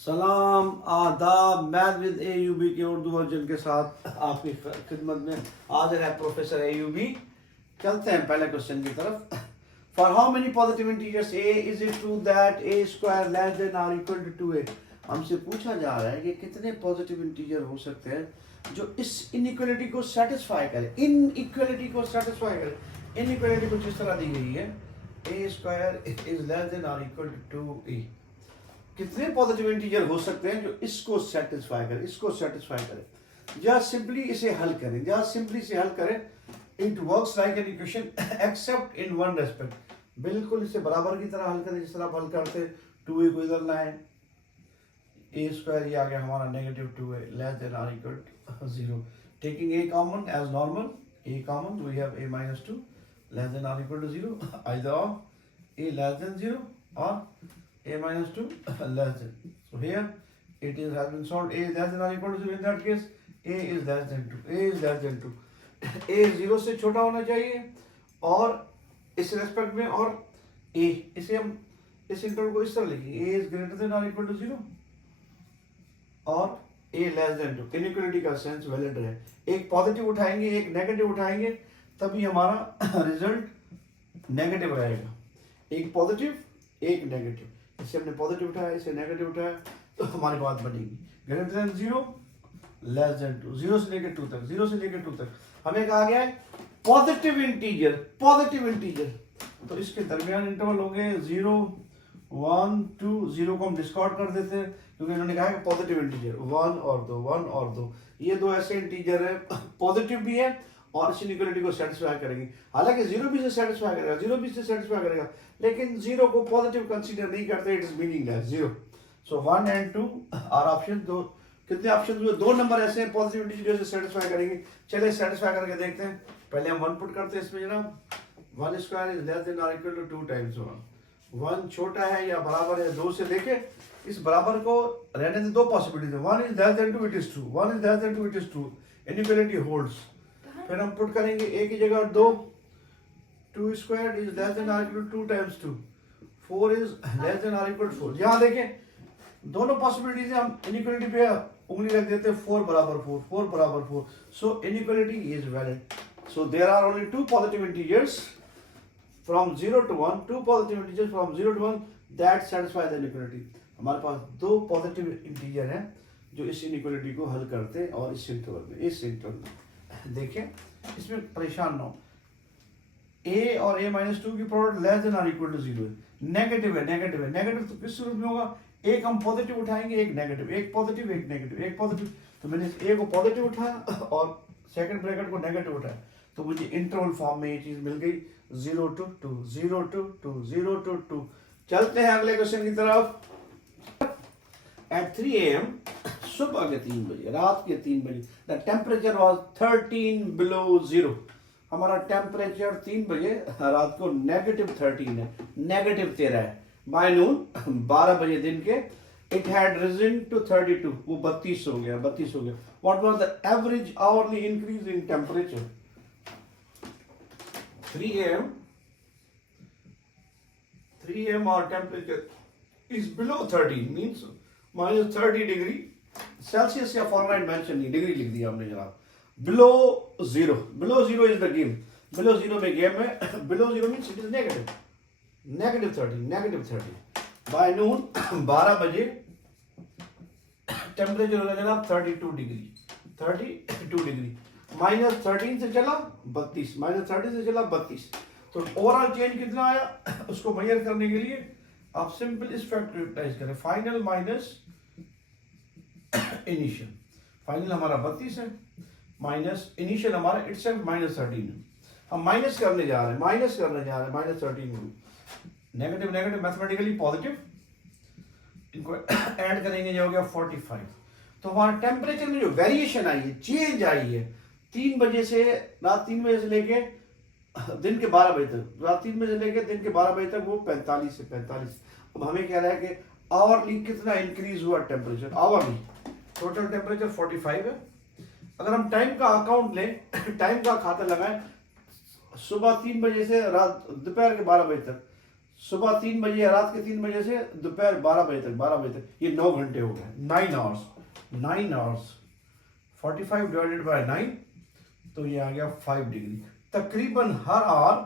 सलाम आदाब। Math with एयूबी के उर्दू वर्जन के साथ आपकी खिदमत में हाजिर है प्रोफेसर एयूबी। चलते हैं पहले क्वेश्चन की तरफ। For how many positive integers a is it true that a square less than or equal to 2a। हमसे पूछा जा रहा है कि कितने पॉजिटिव इंटीजर हो सकते हैं जो इस इनइक्वालिटी को सेटिस्फाई करे, इनइक्वालिटी को सेटिस्फाई करे। इनइक्वालिटी कुछ इस तरह दी गई है, a square is less than or equal to 2a। कितने पॉजिटिव इंटीजर हो सकते हैं जो इसको सेटिस्फाई करे, इसको सेटिस्फाई करे। जस्ट सिंपली इसे हल करें, जस्ट सिंपली इसे हल करें। It works like an equation accept in one respect. बिल्कुल इसे बराबर की तरह हल करें जिस तरह आप हल करते 2a को इधर लाएं, ए स्क्वायर ये आ गया हमारा negative 2a less than or equal to 0। Taking a common as normal, a common we have a minus 2 less than or equal to 0, either a less than 0 और a minus 2 less than. So here it is has been solved. A is less than or equal to 0. In that case a is less than 2. a is less than 2. a 0 से छोटा होना चाहिए और इस respect में, और a इसे हम इस इंटरवल को इस तरह लिखेंगे, a is greater than or equal to 0 और a less than 2। इनइक्वालिटी का सेंस वैलिड है। एक पॉजिटिव उठाएंगे एक नेगेटिव उठाएंगे तभी हमारा रिजल्ट नेगेटिव रहेगा। एक पॉजिटिव एक नेगेटिव, इसे हमने पॉजिटिव उठाया इसे नेगेटिव उठाया तो हमारी बात बनेगी ग्रेटर देन 0 लेस देन 2। 0 से लेकर 2 तक, 0 से लेकर 2 तक हमें कहा गया है पॉजिटिव इंटीजर, पॉजिटिव इंटीजर। तो इसके दरमियान इंटरवल होंगे 0 1 2। 0 को हम डिस्कार्ड कर देते हैं क्योंकि इन्होंने कहा है पॉजिटिव इंटीजर 1 और 2, 1 और 2। ये दो ऐसे इंटीजर है पॉजिटिव भी है और इस इनइक्वालिटी को सेटिस्फाई करेंगे। हालांकि 0 भी से सेटिस्फाई करेगा, 0 भी से सेटिस्फाई करेगा, लेकिन 0 को पॉजिटिव कंसीडर नहीं करते, it is meaningless 0। So 1 and 2 are option. दो कितने ऑप्शन हुए? 2 नंबर ऐसे हैं पॉजिटिव इंटीजर से सेटिस्फाई करेंगे। चलिए सेटिस्फाई करके देखते हैं। पहले हम 1 पुट करते हैं इसमें जनाब। 1 square is less than or equal to 2 times 1। 1 छोटा है या बराबर है 2 से लेके इस बराबर को रहने दें। दो पॉसिबिलिटीज है, 1 is less than 2 it is true, 1 is less than 2 it is true. Inequality holds. फिर हम पुट करेंगे a की जगह 2, 2 square is less than or equal to 2 times 2, 4 is less than or equal to 4। यहाँ देखें दोनों possibilities हम inequality पे उंगली रख देते हैं, 4 बराबर 4, 4 बराबर 4। So inequality is valid. So there are only 2 positive integers from 0 to 1, 2 positive integers from 0 to 1 that satisfy the inequality. हमारे पास 2 पॉजिटिव इंटीजर हैं जो इस इनइक्वालिटी को हल करते हैं और इस इंटरवल में, इस इंटरवल में देखें इसमें परेशान ना हो। a और a minus 2 की product less than or equal to 0 है, नेगेटिव है, नेगेटिव है। नेगेटिव तो किस रूप में होगा? एक हम पॉजिटिव उठाएंगे एक नेगेटिव, एक पॉजिटिव एक नेगेटिव, एक पॉजिटिव। तो मैंने इस a को पॉजिटिव उठाया और सेकंड ब्रैकेट को नेगेटिव उठाया तो मुझे इंटरवल फॉर्म में ये चीज मिल गई 0 to 2, 0 to 2, 0 to 2। चलते हैं अगले क्वेश्चन की तरफ। At 3 AM सुबह के 3 बजे, रात के 3 बजे, द टेम्परेचर वॉज 13 below 0। हमारा टेम्परेचर 3 बजे रात को -13 है, -13 है। बाय नून 12 बजे दिन के इट हैड रिजन टू 32, वो 32 हो गया, 32 हो गया। What was the average hourly increase in temperature? 3 AM और temperature is below 13 means -30 degree Celsius या फॉरेनहाइट मेंशन नहीं, डिग्री लिख दिया हमने जनाब। Below 0, below 0 is the game, below 0 में गेम है। Below 0 means it is negative, -30 by noon 12 बजे टेम्परेचर होगा जनाब 32 डिग्री, 32 डिग्री। -13 से चला 32, -30 से चला 32। तो ओवरऑल चेंज कितना आया उसको मेजर करने के लिए आप सिंपल इस फैक्टर यूटिलाइज करें, फाइनल माइनस इनिशियल। फाइनल हमारा 32 है माइनस इनिशियल हमारा इटसेल्फ -13 है। हम माइनस करने जा रहे हैं, -13 को नेगेटिव नेगेटिव मैथमेटिकली पॉजिटिव, इनको ऐड करेंगे जो हो गया 45। तो हमारा टेम्परेचर में जो वेरिएशन आई है, चेंज आई है 3 बजे से, रात 3 बजे से लेके दिन के 12 बजे तक, रात 3 बजे से लेके दिन के 12 बजे तक वो 45 से 45। अब हमें कह रहा है कि आवरली कितना इंक्रीज हुआ टेम्परेचर? आवरली टोटल टेम्परेचर 45 है। अगर हम टाइम का अकाउंट लें, टाइम का खाता लगाएं सुबह 3 बजे से रात दोपहर के 12 बजे तक, सुबह 3 बजे या रात के 3 बजे से दोपहर 12 बजे तक, 12 बजे तक, ये 9 घंटे हो गए, 9 आवर्स, 9 आवर्स 45 डिवाइडेड बाय 9, तो ये आ गया 5 डिग्री। तकरीबन हर आवर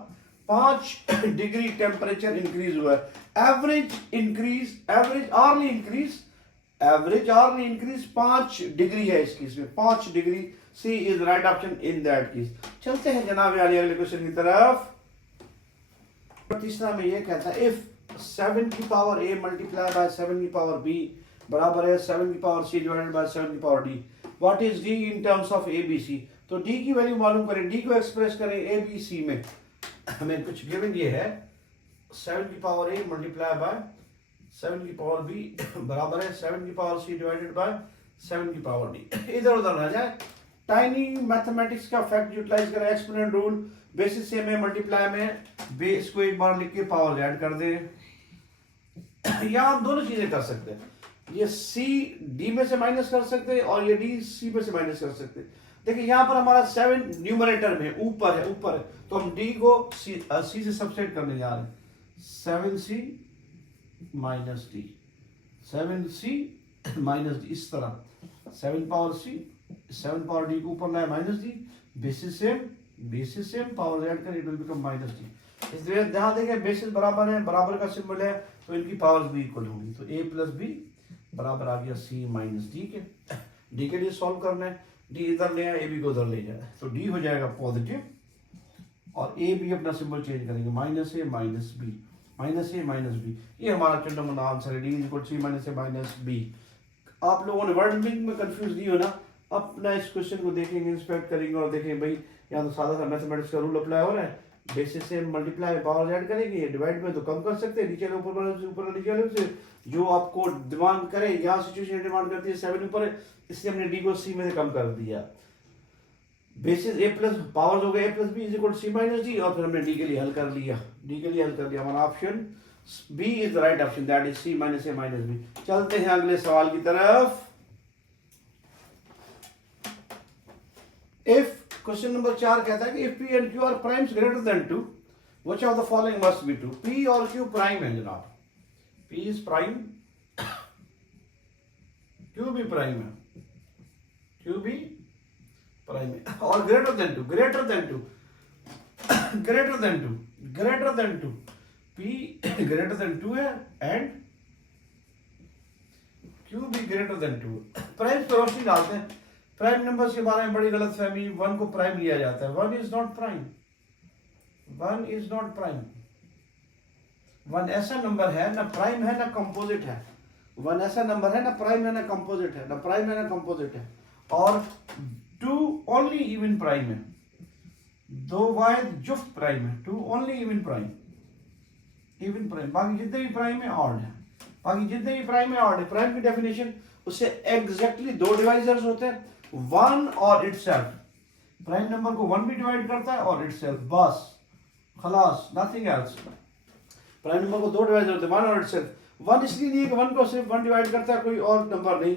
5 डिग्री टेम्परेचर इंक्रीज हुआ है। Average increase, average hourly increase, average hourly increase 5 degree है इस केस में, 5 degree. C is right option in that case. चलते हैं जनाब यानी अगले क्वेश्चन की तरफ। तीसरा में ये कहता है इफ 7 की पावर a मल्टीप्लाई बाय 7 की पावर b बराबर है 7 की पावर c डिवाइडेड बाय 7 की power d, what is d in terms of a b c। तो d की वैल्यू मालूम करें, d को एक्सप्रेस करें a b c में। हमें कुछ गिवन ये है 7 की पावर a मल्टीप्लाई बाय 7 की पावर b बराबर है 7 की पावर c डिवाइडेड बाय 7 की पावर d। इधर उधर ना जाए, टाइनी मैथमेटिक्स का फैक्ट यूटिलाइज करें, एक्सपोनेंट रूल, बेसिस से में मल्टीप्लाई में बेस को एक बार लिख के पावर ऐड कर दें। यहां हम दोनों चीजें कर सकते हैं, ये c d में से माइनस कर सकते हैं और ये d c में से माइनस कर सकते हैं। देखिए यहां पर हमारा 7 न्यूमरेटर में ऊपर है, ऊपर है, तो हम d को c से सबसेट करने जा रहे हैं। 7c minus d, 7c minus d, इस तरह 7 पावर c, 7 पावर d को ऊपर लाए minus d, basis same power add करें, it will become minus d। इसलिए ध्यान देखें बेसिस बराबर है, बराबर का सिंबल है, तो इनकी पावर्स भी इक्वल होंगी, तो a प्लस b बराबर आ गया c माइनस d के। d के लिए सॉल्व करना है, d इधर ले आए, a b को उधर ले जाए, तो d हो जाएगा पॉजिटिव और a b अपना सिंबल चेंज करेंगे, minus a minus b, minus a minus b, ये हमारा चंडम आंसर है, d is equal c minus a minus b। आप लोगों ने वर्ड लिंक में कंफ्यूज नहीं होना, अपना इस क्वेश्चन को देखेंगे, इंस्पेक्ट करेंगे और देखेंगे भाई यहाँ तो सादा सा मैथमेटिक्स का रूल अप्लाई हो रहा है, बेसिस से मल्टीप्लाई पावर ऐड करेंगे, डिवाइड में तो कम कर सकते हैं, नीचे ऊपर नीचे वाले से जो आपको डिमांड करे, यहाँ सिचुएशन डिमांड करती है 7 ऊपर है, इसलिए हमने डी को सी में से कम कर दिया। बेसिस a प्लस पावर हो गया a plus B is equal C minus D, और फिर हमने डी के लिए हल कर लिया, डी के लिए हल कर लिया। हमारा option B is the right option, that is C minus A minus B. चलते हैं अगले सवाल की तरफ। इफ क्वेश्चन नंबर 4 कहता है कि if p and q are primes greater than 2, which of the following must be true. p और q प्राइम है जनाब, p इज प्राइम, q भी प्राइम है, q भी प्राइम है, और greater than 2, greater than 2, greater than 2, greater than 2, p greater than 2 है and q भी ग्रेटर देन 2। प्राइम पर रोशनी डालते हैं, प्राइम नंबर के बारे में बड़ी गलत फहमी, 1 को प्राइम लिया जाता है, 1 is not prime, 1 is not prime. 1 ऐसा नंबर है ना प्राइम है ना कंपोजिट है, 1 ऐसा नंबर है ना प्राइम है ना कंपोजिट है, ना प्राइम है ना कंपोजिट है, और 2 ओनली इवन प्राइम है, 2 वाहिद जुफ्त प्राइम है, 2 only even prime, even prime, बाकी जितने भी प्राइम है ऑड है, बाकी जितने भी प्राइम है ऑड है। प्राइम की डेफिनेशन उससे एग्जैक्टली 2 डिवाइजर्स होते हैं, 1 और इटसेल्फ, प्राइम नंबर को 1 भी डिवाइड करता है और इटसेल्फ, बस खलास, नथिंग एल्स। प्राइम नंबर को 2 डिवाइजर होते हैं, 1 और इटसेल्फ। 1 इसलिए नहीं है कि 1 को सिर्फ 1 डिवाइड करता है, कोई और नंबर नहीं,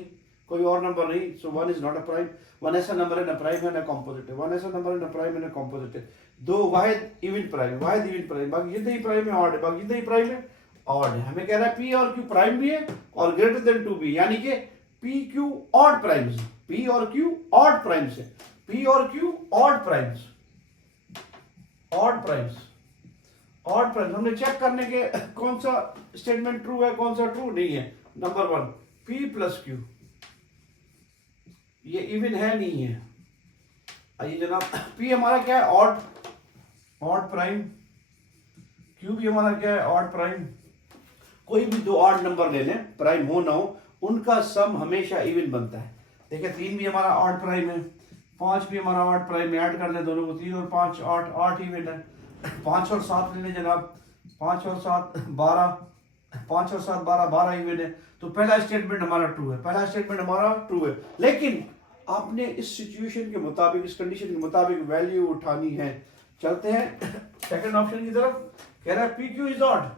कोई और नंबर नहीं, सो 1 इज नॉट अ प्राइम। 1 ऐसा नंबर है ना प्राइम है ना कंपोजिट है, 1 ऐसा नंबर है ना प्राइम है ना कंपोजिट है, 2 वाहिद इवन प्राइम, वाहिद इवन प्राइम, बाकी जितने ही प्राइम है ऑड है, बाकी जितने ही प्राइम है ऑड है। हमें कह रहा है p और q प्राइम भी है और ग्रेटर देन 2 भी, यानी कि p q odd primes, p और q ऑड प्राइम्स है, p और q odd primes, odd primes, odd primes. हमने चेक करने के कौन सा स्टेटमेंट ट्रू है कौन सा ट्रू नहीं है। नंबर 1 p प्लस q, ये इवन है नहीं है। आइए जनाब, p हमारा क्या है ऑड, ऑड प्राइम, q भी हमारा क्या है ऑड प्राइम। कोई भी 2 ऑड नंबर ले लें, प्राइम हो ना हो, उनका सम हमेशा इवन बनता है। देखिए 3 भी हमारा ऑड प्राइम है, 5 भी हमारा ऑड प्राइम है, ऐड कर लें दोनों को, 3 और 5 8, 8 इवन है। 5 और 7 ले लें जनाब, 5 और 7 12, 5 और 7 12, 12 इवन है। तो पहला स्टेटमेंट हमारा ट्रू है, पहला स्टेटमेंट हमारा ट्रू है, लेकिन आपने इस सिचुएशन के मुताबिक, इस कंडीशन के मुताबिक वैल्यू उठानी है। चलते हैं सेकंड ऑप्शन की तरफ, कह रहा है P Q is odd,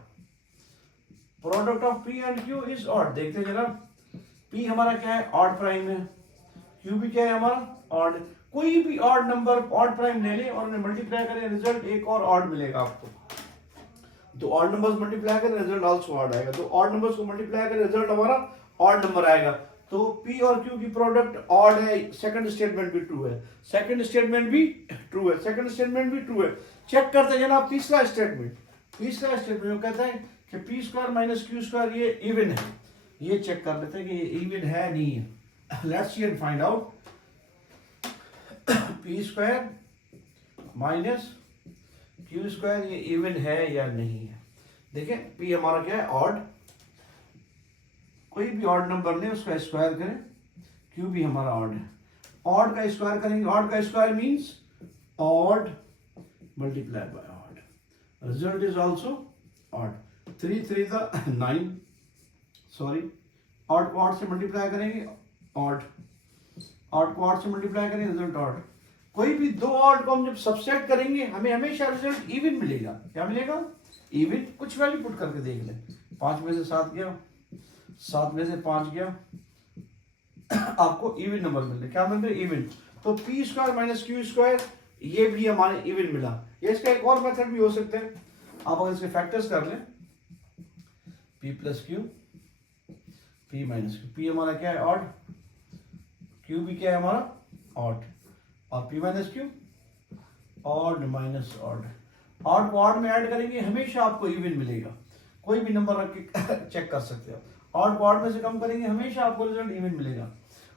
product of P and Q is odd. देखते हैं जरा, पी हमारा क्या है ऑड प्राइम है, क्यू भी क्या है हमारा ऑड। कोई भी ऑड नंबर ऑड प्राइम ले लें और उन्हें मल्टीप्लाई करें, रिजल्ट एक और ऑड मिलेगा आपको। तो ऑड नंबर्स मल्टीप्लाई करें रिजल्ट आल्सो ऑड आएगा, तो ऑड नंबर्स को मल्टीप्लाई करें रिजल्ट हमारा ऑड नंबर आएगा। तो पी और क्यू की प्रोडक्ट ऑड है, सेकंड स्टेटमेंट भी ट्रू है, सेकंड स्टेटमेंट भी ट्रू है, सेकंड स्टेटमेंट भी ट्रू है। चेक करते हैं जनाब तीसरा स्टेटमेंट, तीसरा स्टेटमेंट कहता है कि P square minus Q square ये इवन है, ये चेक कर लेते हैं कि ये इवन है नहीं है। Let's see and find out P square minus Q square ये इवन है या नहीं है। देखें पी हमारा क्या है ऑड, कोई भी ऑड नंबर ले उसका स्क्वायर करें, क्यू भी हमारा ऑड है, ऑड का स्क्वायर करेंगे, ऑड का square means odd multiply by odd, result is also odd. 3 3 9, sorry odd को ऑड से मल्टीप्लाई करेंगे ऑड, ऑड को ऑड से मल्टीप्लाई करेंगे रिजल्ट ऑड। कोई भी दो ऑड को हम जब सबसेट करेंगे हमें हमेशा रिजल्ट इवन मिलेगा। क्या मिलेगा? इवन। कुछ वैल्यू पुट करके देख लें, 5 में से 7 गया, 7 में से 5 गया, आपको इवन नंबर मिल रहे। क्या मिल रहे? इवन। तो P square minus Q square ये भी हमारे इवन मिला। ये इसका एक और मेथड भी हो सकता है, आप अगर इसके फैक्टर्स कर लें, P plus Q, P minus Q, P हमारा क्या है ऑड, क्यू भी क्या है हमारा ऑड, और P minus Q odd minus odd. Odd को ऑड में ऐड करेंगे हमेशा आपको इवन मिलेगा, कोई भी नंबर रख के चेक कर सकते हो। ऑड को ऑड में से कम करेंगे हमेशा आपको रिजल्ट इवन मिलेगा,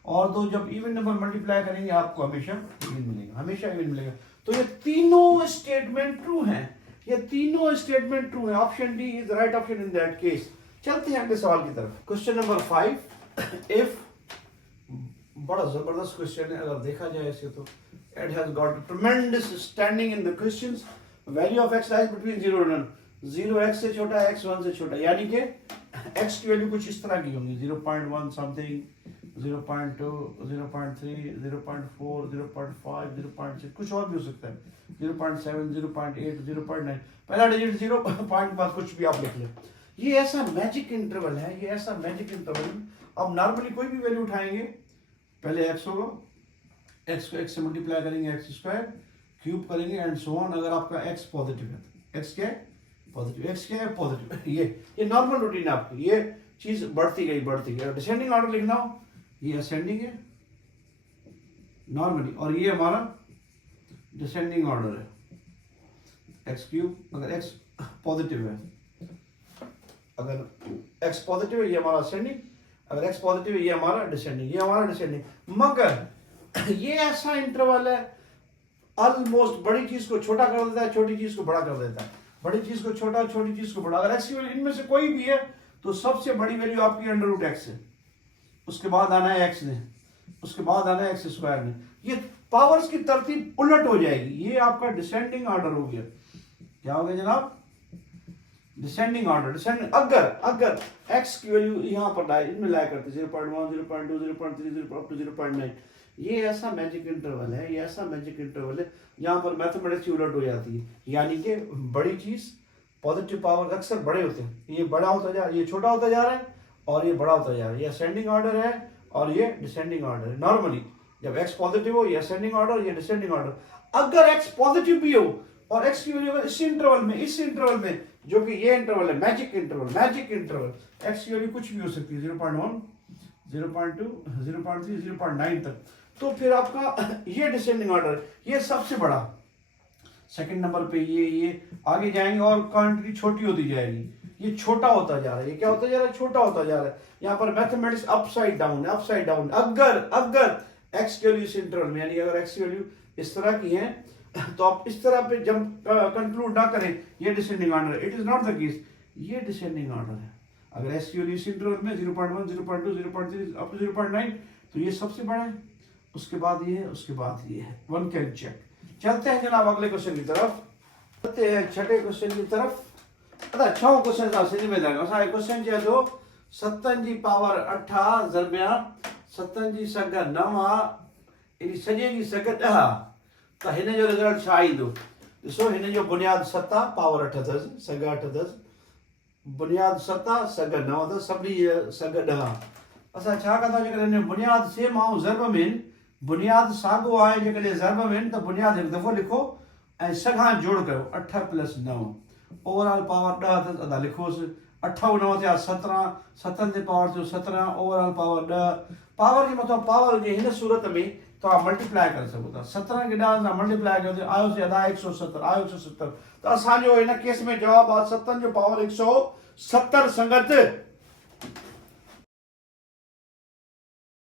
और दो जब इवन नंबर मल्टीप्लाई करेंगे आपको हमेशा इवन मिलेगा, हमेशा इवन मिलेगा। तो ये तीनों स्टेटमेंट ट्रू हैं, ये तीनों स्टेटमेंट ट्रू हैं। Option D is right option in that case. चलते हैं अगले सवाल की तरफ। क्वेश्चन नंबर 5, इफ, बड़ा जबरदस्त क्वेश्चन है अगर देखा जाए इसे तो। It has got ट्रेमेंडस standing in the questions. Value of x lies between 0 और 1, 0 x से छोटा है, x 1 से छोटा, यानी कि x की वैल्यू कुछ इस तरह की होंगी, 0.1 समथिंग, 0.2, 0.3, 0.4, 0.5, 0.6, कुछ और भी हो सकता है, 0.7, 0.8, 0.9, पहला डिजिट 0 पॉइंट के बाद कुछ भी आप लिख लें। ये ऐसा मैजिक इंटरवल है, ये ऐसा मैजिक इंटरवल। अब नॉर्मली कोई भी वैल्यू उठाएंगे, पहले x होगा, x को x से मल्टीप्लाई करेंगे, x स्क्वायर क्यूब करेंगे एंड सो ऑन। अगर आपका x पॉजिटिव है, x क्या है पॉजिटिव, x क्या है पॉजिटिव, ये नॉर्मल रूटीन है आपकी। ये चीज बढ़ती गई बढ़ती गई। डिसेंडिंग ऑर्डर लिखना हो, ये असेंडिंग है नॉर्मली, और ये हमारा डिसेंडिंग ऑर्डर है, x क्यूब। अगर x पॉजिटिव है, अगर x पॉजिटिव है ये हमारा असेंडिंग, अगर x पॉजिटिव है ये हमारा डिसेंडिंग, ये हमारा डिसेंडिंग। मगर ये ऐसा इंटरवल है ऑलमोस्ट बड़ी चीज को छोटा कर देता है, छोटी चीज को बड़ा कर देता है, बड़ी चीज को छोटा, छोटी चीज को बड़ा। अगर x की वैल्यू इनमें से कोई भी है तो सबसे बड़ी वैल्यू आपकी अंडर रूट x है, उसके बाद आना है x ने, उसके बाद आना है x स्क्वायर ने। ये पावर्स की तरतीब उलट हो जाएगी, ये आपका डिसेंडिंग ऑर्डर हो गया। क्या हो गया जनाब? Descending order. डिसेंडिंग। अगर x की वैल्यू यहाँ पर इनमें लाया करते 0.1, 0.2, 0.3, अप टू 0.9, ये ऐसा मैजिक इंटरवल है, ये ऐसा मैजिक इंटरवल है जहां पर मैथमेटिक्स उलट हो जाती है। यानी कि बड़ी चीज पॉजिटिव पावर अक्सर बड़े होते हैं, ये बड़ा होता जा रहा है, ये छोटा होता जा रहा है, और ये बड़ा होता जा रहा है। ये असेंडिंग ऑर्डर है और ये डिसेंडिंग ऑर्डर है। नॉर्मली जब x पॉजिटिव हो ये असेंडिंग ऑर्डर, ये डिसेंडिंग ऑर्डर। अगर x पॉजिटिव भी हो और x की वैल्यू इस इंटरवल में जो कि ये इंटरवल है, मैजिक इंटरवल, x की वैल्यू कुछ भी हो सकती है, 0.1, 0.2, 0.3, 0.9 तक, तो फिर आपका ये डिसेंडिंग ऑर्डर, ये सबसे बड़ा। सेकंड नंबर पे ये आगे जाएंगे और क्वांटिटी छोटी होती जाएगी, ये छोटा होता जा रहा है। ये क्या होता जा रहा है? छोटा होता जा रहा है। यहाँ पर मैथमेटिक्स अपसाइड डाउन है। अगर x की वैल्यू इस इंटरवल में, यानी अगर x की वैल्यू इस तरह की है तो आप इस तरह पे जब कंक्लूड ना करें ये descending order, it is not the case, ये डिसेंडिंग ऑर्डर है। अगर x की वैल्यू इस इंटरवल में 0.1, 0.2, 0.3 अप टू 0.9, तो ये सबसे बड़ा है, उसके बाद ये है, उसके बाद ये है। One can check. चलते हैं जनाब अगले क्वेश्चन की तरफ, चलते हैं छठे क्वेश्चन की तरफ। छो क्वेश्चन क्वेश्चन जो दो 7 जी पावर 8 ज़रबिया 7 जी सग 9 इन सॼे जी सग 10, तो हिन जो रिजल्ट छा ईंदो? ॾिसो हिन जो बुनियाद 7 पावर 8 अथसि, सग 8 अथसि, बुनियाद 7 सग 9 अथसि, सभिनी सग 10। असां छा कंदा, जेकॾहिं बुनियाद सेम ऐं ज़रब में बुनियाद साॻियो आहे, जेकॾहिं ज़रब में त बुनियाद हिकु दफ़ो लिखो ऐं सॻा जोड़ कयो, 8 + 9, ओवरऑल पावर 10 त अदा लिखोसि 8 9 थिया 17 7 ते पावर थियो 17 ओवरऑल पावर 10 पावर जे मथां पावर हुजे हिन सूरत में तव्हां मल्टीप्लाई करे सघो था 17 खे 10 सां मल्टीप्लाई कयो त आयोसीं अदा 170 आयो 170 त असांजो हिन केस में जवाबु आहे 7 जो पावर 170 संगत